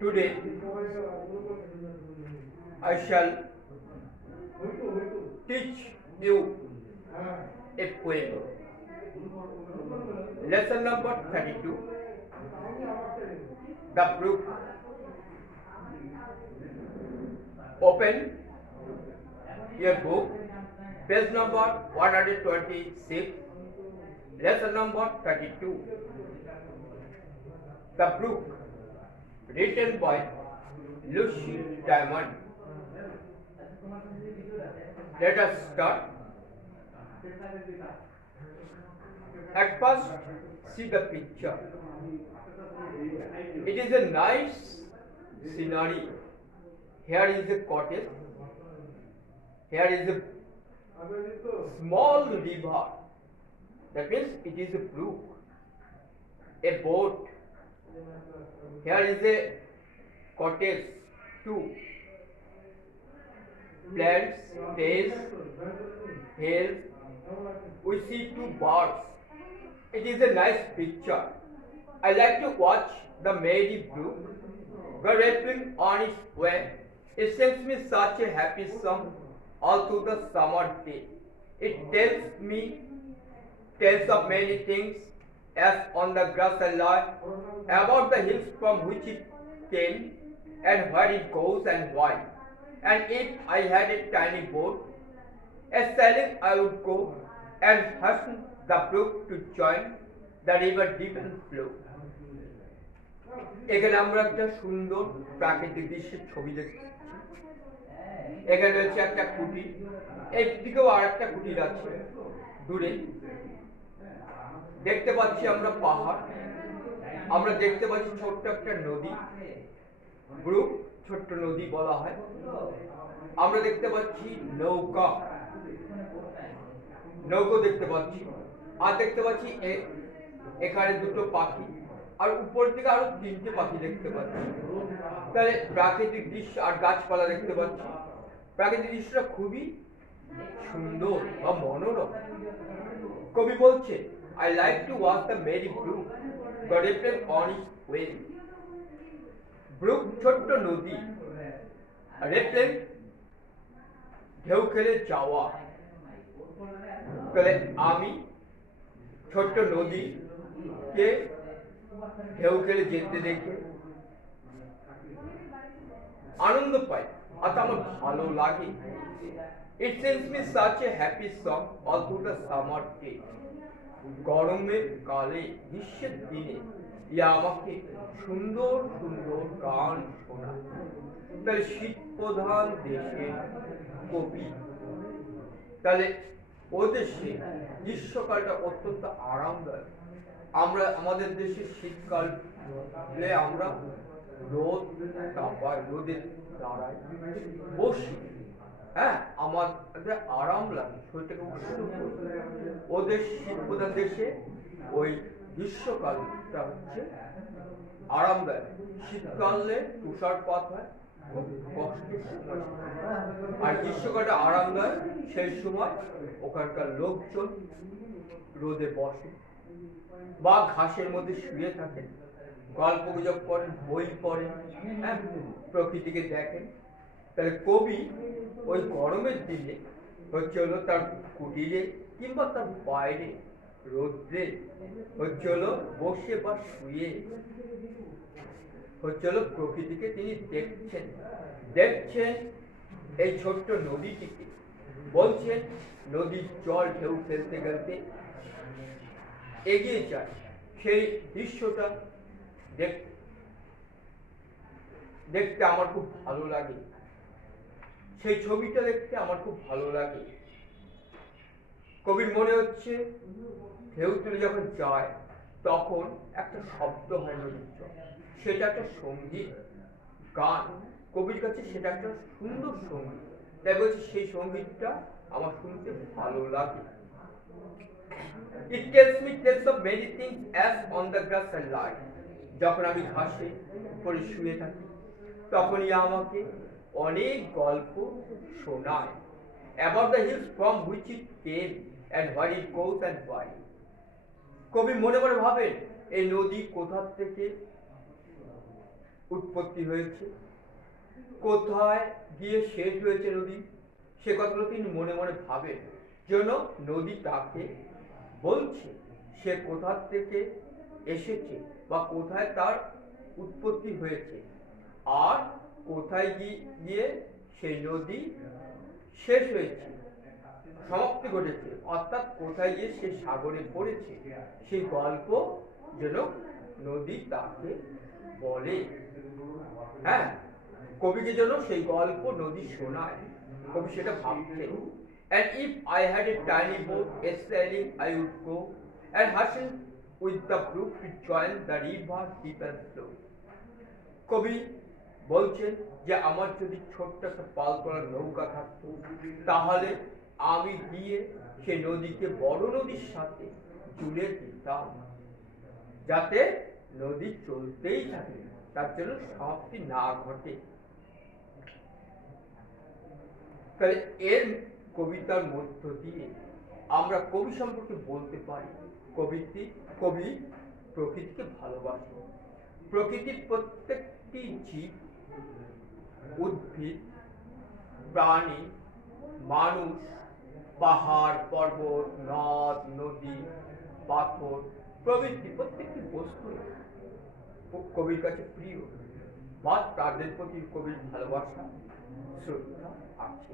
Today I shall teach you a poem. Lesson number 32. The Brook. Open your book, page number 126, lesson number 32. The Brook, written by Lucy Diamond. Let us start. At first, see the picture. It is a nice scenery. Here is a cottage. Here is a small river. That means it is a brook. A boat. Here is a cottage. Two plants, trees, hills. We see two birds. It is a nice picture. I like to watch the merry brook rippling on its way. It sends me such a happy song all through the summer day. It tells of many things, as on the grass I lie, about the hills from which it came, and where it goes and why. And if I had a tiny boat, a sailing I would go, and hasten the brook to join the river deep and flow. এখানে আমরা একটা সুন্দর প্রাকৃতিক দৃশ্যের ছবি দেখছি। এখানে রয়েছে একটা কুটির, এই দিকেও আর একটা কুটির আছে দূরে। দেখতে পাচ্ছি আমরা পাহাড়, আমরা দেখতে পাচ্ছি ছোট্ট একটা নদী, ব্রুক, ছোট্ট নদী বলা হয়। আমরা দেখতে পাচ্ছি নৌকা, নৌকো দেখতে পাচ্ছি, আর দেখতে পাচ্ছি এখানে দুটো পাখি, আর উপর দিকে আরো তিনটে পাখি দেখতে পাচ্ছি। তাহলে প্রাকৃতিক দৃশ্য আর গাছপালা দেখতে পাচ্ছি। প্রাকৃতিক দৃশ্যটা খুবই সুন্দর বা মনোরম। কবি বলছে, I like to watch the merry brook rippling on its way. Brook ছোট্ট নদী, rippling ঢেউ খেলে যাওয়া। তাহলে আমি ছোট্ট নদীকে ঢেউ খেলে যেতে দেখে আনন্দ পাই, অর্থাৎ আমার ভালো লাগে। It sends me such a happy song all through the summer day. গরমের কালে, গ্রীষ্মের দিনে ইয়া আমাকে সুন্দর সুন্দর গান শোনায়। তাহলে শীত প্রধান দেশের কবি, তাহলে ও দেশে গ্রীষ্মকালটা অত্যন্ত আরামদায়ক। আমরা আমাদের দেশে শীতকালে আমরা রোদ তাপায়, রোদের দাঁড়ায় বসি, হ্যাঁ, আমাদের আরাম লাগে, শরীরটাকে উষ্ণ করে। ওদের শীত প্রধান দেশে ওই গ্রীষ্মকালটা হচ্ছে আরামদায়ক। শীতকালে তুষারপাত হয়, কষ্টের সময়, আর গ্রীষ্মকালটা আরামদায়ক। সেই সময় ওখানকার লোকজন রোদে বসে বা ঘাসের মধ্যে শুয়ে থাকেন, গল্প গুজব করেন, বই পড়েন, হ্যাঁ, প্রকৃতিকে দেখেন। তাহলে কবি ওই গরমের দিনে হচ্ছে হলো তার কুটিরে কিংবা তার বাইরে রোদ্রে হচ্ছে হলো বসে বা শুয়ে হচ্ছে হলো প্রকৃতিকে তিনি দেখছেন এই ছোট্ট নদীটিকে। বলছেন নদীর জল ঢেউ ফেলতে ফেলতে এগিয়ে যায়। সেই দৃশ্যটা দেখতে আমার খুব ভালো লাগে, সেই ছবিটা দেখতে আমার খুব ভালো লাগে। কবির মনে হচ্ছে ঢেউ তুলে যখন যায় তখন একটা শব্দ হয় নদীর জল, সেটা একটা সঙ্গীত গান। কবির কাছে সেটা একটা সুন্দর সঙ্গীত, তাই বলছি সেই সঙ্গীতটা আমার শুনতে ভালো লাগে। It tells me tales of many things as on the grass I lie. যখন আমি ঘাসে উপরে শুয়ে থাকি তখনই আমাকে অনেক গল্প শোনায়। About the hills from which it came and where it goes and why. কবি মনে মনে ভাবেন এই নদী কোথা থেকে উৎপত্তি হয়েছে, কোথায় গিয়ে শেষ হয়েছে নদী, সে কথাগুলো তিনি মনে মনে ভাবেন। যেন নদী তাকে বলছে সে কোথা থেকে এসেছে বা কোথায় তার উৎপত্তি হয়েছে, আর কোথায় গিয়ে সেই নদী শেষ হয়েছে, সমাপ্তি ঘটেছে, অর্থাৎ কোথায় গিয়ে সে সাগরে পড়েছে, সেই গল্প যেন নদী তাকে বলে। হ্যাঁ, কবিকে যেন সেই গল্প নদী শোনায়, কবি সেটা ভাবছেন। And if I had a tiny boat, a sailing I would go, and hasten with the brook to join the river deep and slow. কবি বলছেন যে আমার যদি ছোট্ট একটা পালতোলা নৌকা থাকতো, তাহলে আমি গিয়ে সেই নদীকে বড় নদীর সাথে জুড়ে দিতাম, যাতে নদী চলতেই থাকে, তার জন্য সমাপ্তি না ঘটে। তাহলে এর কবিতার মধ্য দিয়ে আমরা কবি সম্পর্কে বলতে পারি কবি প্রকৃতিকে ভালোবাসে। প্রকৃতির প্রত্যেকটি জীব, উদ্ভিদ, প্রাণী, মানুষ, পাহাড়, পর্বত, নদ, নদী, পাথর প্রভৃতি প্রত্যেকটি বস্তু কবির কাছে প্রিয়, বা তাদের প্রতি কবির ভালোবাসা, শ্রদ্ধা আছে।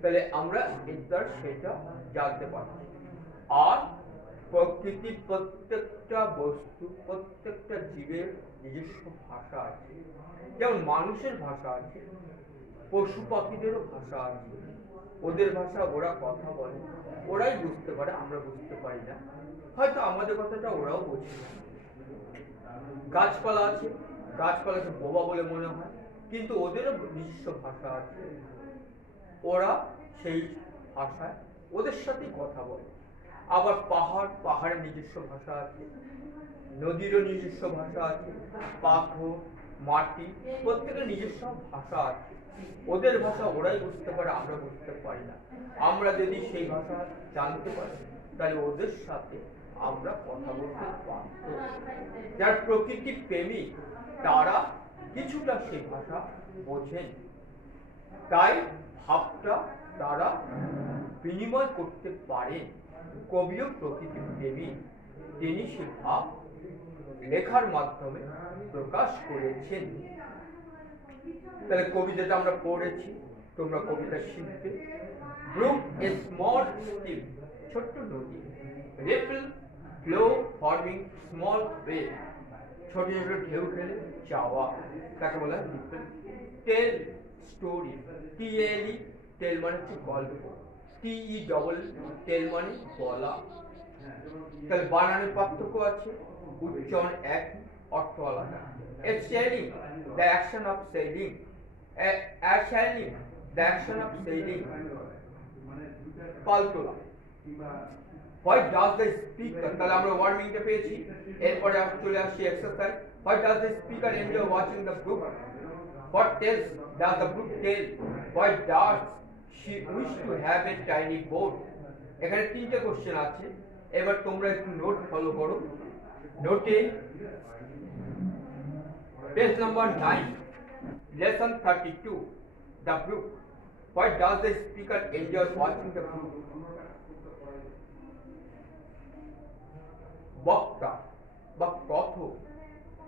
তাহলে আমরা এটার সেটা জানতে পারছি। আর প্রকৃতির প্রত্যেকটা বস্তু, প্রত্যেকটা জীবের নিজস্ব ভাষা আছে। যেমন মানুষের ভাষা আছে, পশু পাখিদেরও ভাষা আছে। ওদের ভাষা ওরা কথা বলে, ওরাই বুঝতে পারে, আমরা বুঝতে পারি না, হয়তো আমাদের কথাটা ওরাও বোঝে না। গাছপালা আছে, গাছপালাকে বোবা বলে মনে হয়, কিন্তু ওদেরও নিজস্ব ভাষা আছে, ওরা সেই ভাষায় ওদের সাথেই কথা বলে। আবার পাহাড়ের নিজস্ব ভাষা আছে, নদীরও নিজস্ব ভাষা আছে, পাথর, মাটি প্রত্যেকের নিজস্ব ভাষা আছে। ওদের ভাষা ওরাই বুঝতে পারে, আমরা বুঝতে পারি না। আমরা যদি সেই ভাষা জানতে পারি, তাহলে ওদের সাথে আমরা কথা বলতে পারব। যারা প্রকৃতি প্রেমী, তারা কিছুটা সেই ভাষা বোঝেন, তাই ভাবটা তারা বিনিময় করতে পারেন। কবিও প্রকৃতি প্রেমী, তিনি সে ভাব লেখার মাধ্যমে প্রকাশ করেছেন। তাহলে কবিতাটা আমরা পড়েছি, তোমরা কবিতা শিখবে। ব্রুক এ স্মল স্ট্রিম, ছোট্ট নদী, ripple flow forming small wave, ছোট ছোট ঢেউ খেলে যাওয়া, তাকে বলা হয় রিপল। টেল স্টোরি, টিএলই, টেল মানে হচ্ছে গল্প, টিই ডবল, টেল মানে বলা। তাহলে বানানের পার্থক্য আছে, উচ্চারণ এক, অর্থ আলাদা। Sailing, the action of sailing. Sailing, the action of sailing. পালতোলা। Why does the speaker, তাহলে আমরা ওয়ার্মিংটা পেয়েছি, এরপরে চলে আসছি exercise. Why does the speaker enjoy watching the brook? What tales does the brook tell? Why does she wish to have a tiny boat? এখানে তিনটে question আছে, এবার তোমরা একটু নোট ফলো করো। নোটে page number 9, lesson 32, the brook. Why does the speaker enjoy watching the brook? বক্তা বা কথক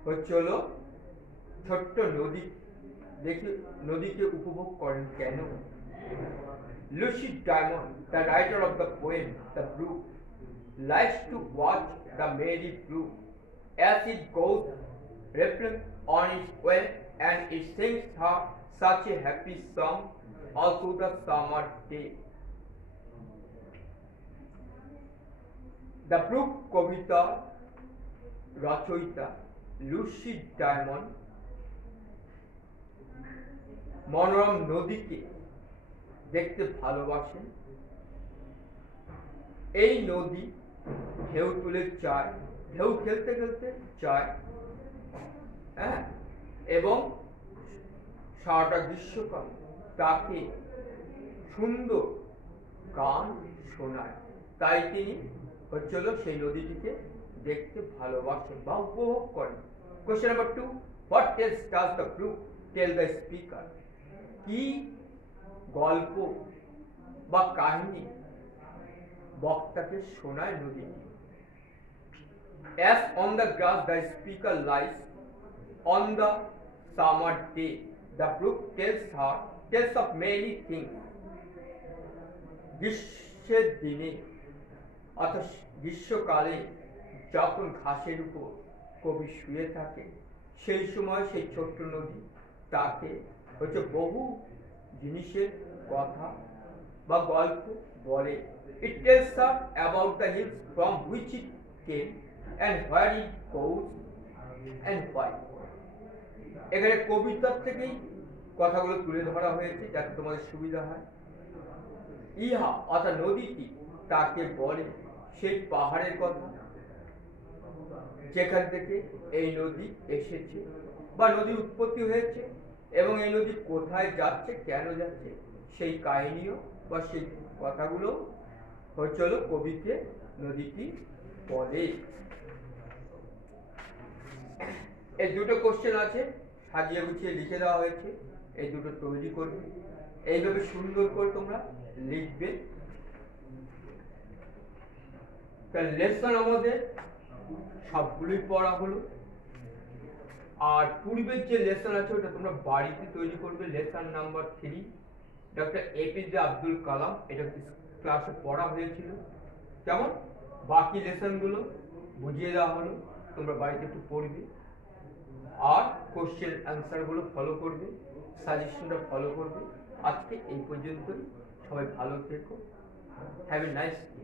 হচ্ছে হলো ছোট্ট নদী দেখে নদীকে উপভোগ করেন কেন? Lucy Diamond, the writer of the poem The Brook, likes to watch the merry brook as it goes rippling on its way, and it sings her such a happy song all through the summer day. The Brook কবিতা রচয়িতা Lucy diamond মনোরম নদীকে দেখতে ভালোবাসেন। এই নদী ঢেউ তুলে যায়, ঢেউ খেলতে খেলতে যায়, হ্যাঁ, এবং সারাটা গ্রীষ্মকাল তাকে সুন্দর গান শোনায়। তাই তিনি হচ্ছিল সেই নদীটিকে দেখতে ভালোবাসেন বা উপভোগ করেন। Question number 2, What tales does the brook tell the speaker? কি গল্প বা কাহিনী বক্তাকে শোনায় নদীটি? As on the grass the speaker lies on the summer day, the brook tells of many things. গ্রীষ্মের দিনে অর্থাৎ গ্রীষ্মকালে যখন ঘাসের উপর কবি শুয়ে থাকে সেই সময় সেই ছোট্ট নদী তাকে হচ্ছে বহু জিনিসের কথা বা গল্প বলে। It tells her about the hills from which it came and where it goes and why. এখানে কবিতার থেকেই কথাগুলো তুলে ধরা হয়েছে যাতে তোমাদের সুবিধা হয়। ইহা অর্থাৎ নদীটি তাকে বলে সেই পাহাড়ের কথা যেখান থেকে এই নদী এসেছে বা নদীর উৎপত্তি হয়েছে এবং এই নদী কোথায় যাচ্ছে কেন যাচ্ছে সেই কাহিনীও বা সেই কথাগুলো হচ্ছিল কবিকে নদীটি বলে। এই দুটো কোশ্চেন আছে, সাজিয়ে গুছিয়ে লিখে দেওয়া হয়েছে, এই দুটো তৈরি করবে, এইভাবে সুন্দর করে তোমরা লিখবে। লেসন আমাদের সবগুলোই পড়া হলো, আর পূর্বের যে লেসন আছে ওটা তোমরা বাড়িতে তৈরি করবে। Lesson number 3 doctor APJ Abdul Kalam, এটা ক্লাসে পড়া হয়েছিল। যেমন বাকি লেসনগুলো বুঝিয়ে দেওয়া হলো, তোমরা বাড়িতে একটু পড়বে আর কোশ্চেন অ্যান্সারগুলো ফলো করবে, সাজেশনটা ফলো করবে। আজকে এই পর্যন্তই, সবাই ভালো থেকো, হ্যাভ এ নাইস ডে।